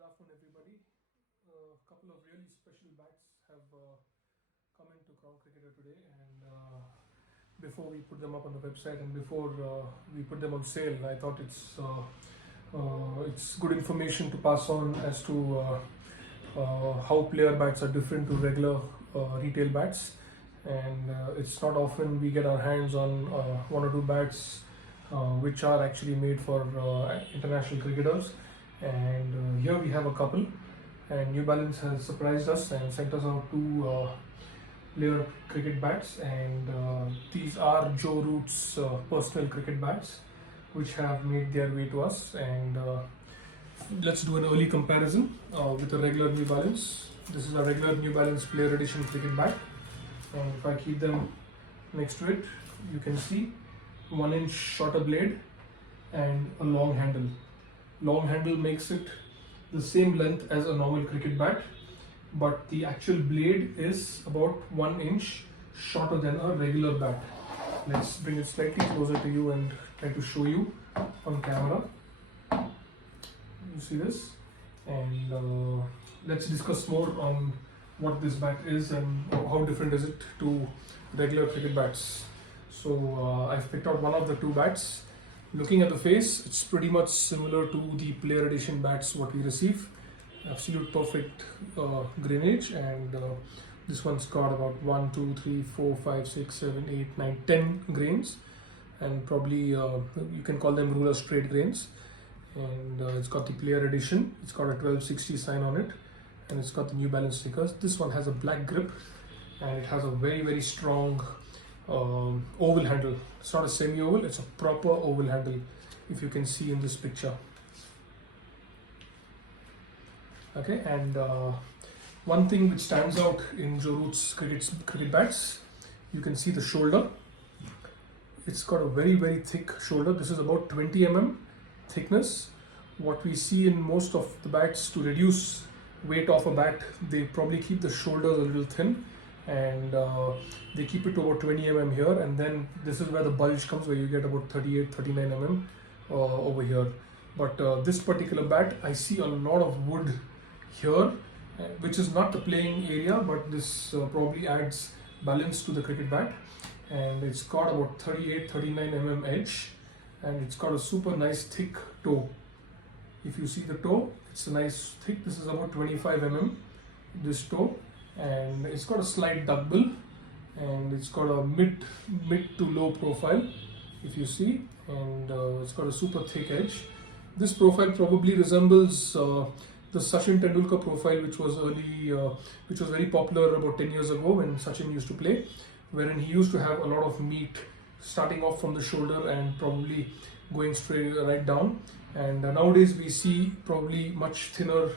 Good afternoon, everybody. A couple of really special bats have come into Crown Cricketer today, and before we put them up on the website and before we put them on sale, I thought it's good information to pass on as to how player bats are different to regular retail bats. And it's not often we get our hands on one or two bats which are actually made for international cricketers. And here we have a couple, and New Balance has surprised us and sent us out two player cricket bats, and these are Joe Root's personal cricket bats which have made their way to us. And let's do an early comparison with a regular New Balance. This is a regular New Balance Player Edition cricket bat, and if I keep them next to it, you can see 1 inch shorter blade and a long handle. Long handle makes it the same length as a normal cricket bat, but the actual blade is about 1 inch shorter than a regular bat. Let's bring it slightly closer to you and try to show you on camera. You see this? And let's discuss more on what this bat is and how different is it to regular cricket bats. So I've picked out one of the two bats. Looking at the face, it's pretty much similar to the Player Edition bats what we receive. Absolute perfect grainage, and this one's got about 1, 2, 3, 4, 5, 6, 7, 8, 9, 10 grains, and probably you can call them ruler straight grains. And it's got the Player Edition, it's got a 1260 sign on it, and it's got the New Balance stickers. This one has a black grip, and it has a very strong oval handle. It's not a semi-oval, it's a proper oval handle, if you can see in this picture. Okay, and one thing which stands out in Joe Root's cricket bats, you can see the shoulder. It's got a very thick shoulder. This is about 20 mm thickness. What we see in most of the bats, to reduce weight of a bat, they probably keep the shoulders a little thin, and they keep it to about 20 mm here, and then this is where the bulge comes, where you get about 38-39 mm over here. But this particular bat, I see a lot of wood here, which is not the playing area, but this probably adds balance to the cricket bat. And it's got about 38-39 mm edge, and it's got a super nice thick toe. If you see the toe, it's a nice thick. This is about 25 mm, this toe. And it's got a slight duck bill, and it's got a mid to low profile, if you see, and it's got a super thick edge. This profile probably resembles the Sachin Tendulkar profile, which was very popular about 10 years ago when Sachin used to play, wherein he used to have a lot of meat starting off from the shoulder and probably going straight right down. And nowadays we see probably much thinner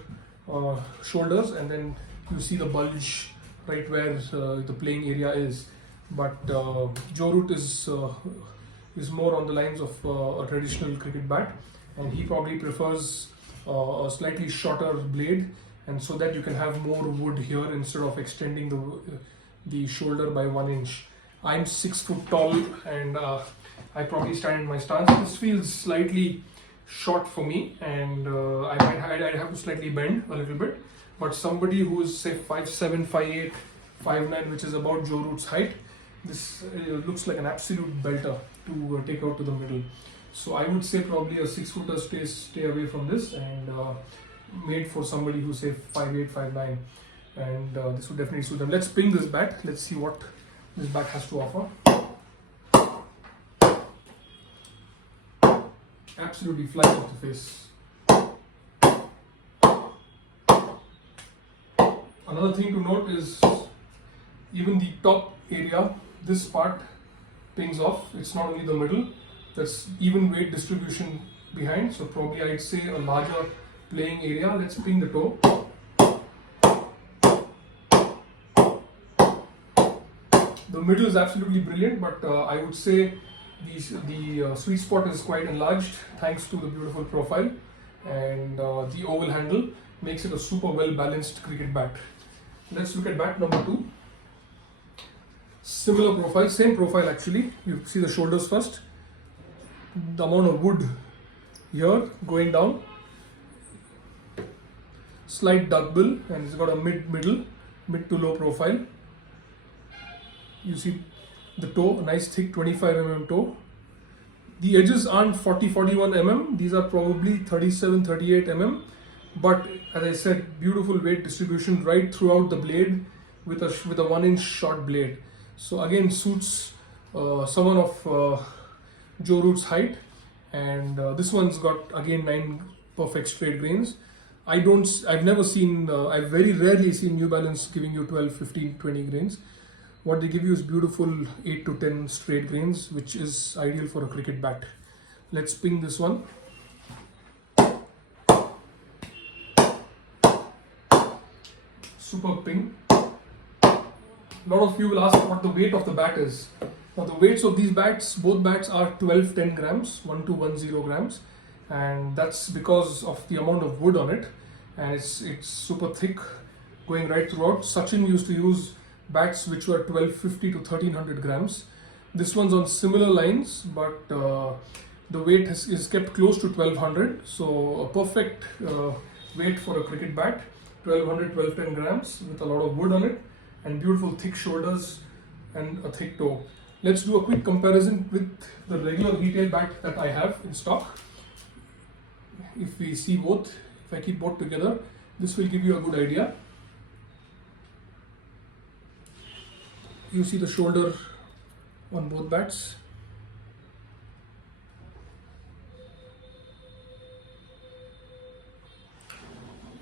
shoulders, and then you see the bulge right where the playing area is. But Joe Root is more on the lines of a traditional cricket bat, and he probably prefers a slightly shorter blade, and so that you can have more wood here instead of extending the shoulder by 1 inch. I'm 6 foot tall, and I probably stand in my stance. This feels slightly short for me, and I'd have to slightly bend a little bit. But somebody who is, say, 5'7", 5'8", 5'9", which is about Joe Root's height, this looks like an absolute belter to take out to the middle. So I would say probably a 6-footer stay away from this, and made for somebody who's, say, 5'8", 5'9", and this would definitely suit them. Let's ping this bat. Let's see what this bat has to offer. Absolutely flies off the face. Another thing to note is even the top area, this part pings off. It's not only the middle, that's even weight distribution behind, so probably I'd say a larger playing area. Let's ping the toe. The middle is absolutely brilliant, but I would say the sweet spot is quite enlarged thanks to the beautiful profile, and the oval handle makes it a super well balanced cricket bat. Let's look at bat number 2. Similar profile, same profile actually. You see the shoulders first. The amount of wood here going down. slight duck bill, and it's got a mid to low profile. You see the toe, a nice thick 25 mm toe. The edges aren't 40-41 mm, these are probably 37-38 mm, but as I said, beautiful weight distribution right throughout the blade with a 1-inch short blade. So again, suits someone of Joe Root's height. And this one's got again 9 perfect straight grains. I've very rarely seen New Balance giving you 12, 15, 20 grains. What they give you is beautiful 8 to 10 straight grains, which is ideal for a cricket bat. Let's ping this one. Super ping. A lot of you will ask what the weight of the bat is. Now the weights of these bats, both bats are 12-10 grams, 1210 grams, and that's because of the amount of wood on it, and it's super thick, going right throughout. Sachin used to use bats which were 1250 to 1300 grams. This one's on similar lines, but the weight is kept close to 1200, so a perfect weight for a cricket bat, 1210 grams with a lot of wood on it, and beautiful thick shoulders and a thick toe. Let's do a quick comparison with the regular retail bat that I have in stock. If we see both, if I keep both together, this will give you a good idea. You see the shoulder on both bats.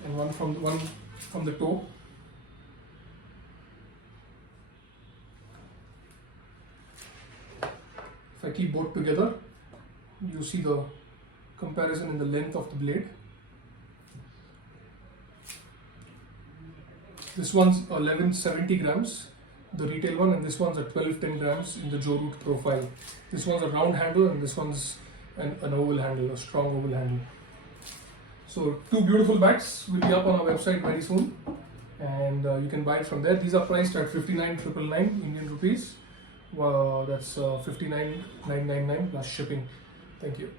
And one from the toe. If I keep both together, you see the comparison in the length of the blade. This one's 1170 grams, the retail one, and this one's at 1210 grams in the Joe Root profile. This one's a round handle and this one's an oval handle, a strong oval handle. So 2 beautiful bats will be up on our website very soon, and you can buy it from there. These are priced at 59,999 Indian rupees. Wow, that's 59,999 plus shipping. Thank you.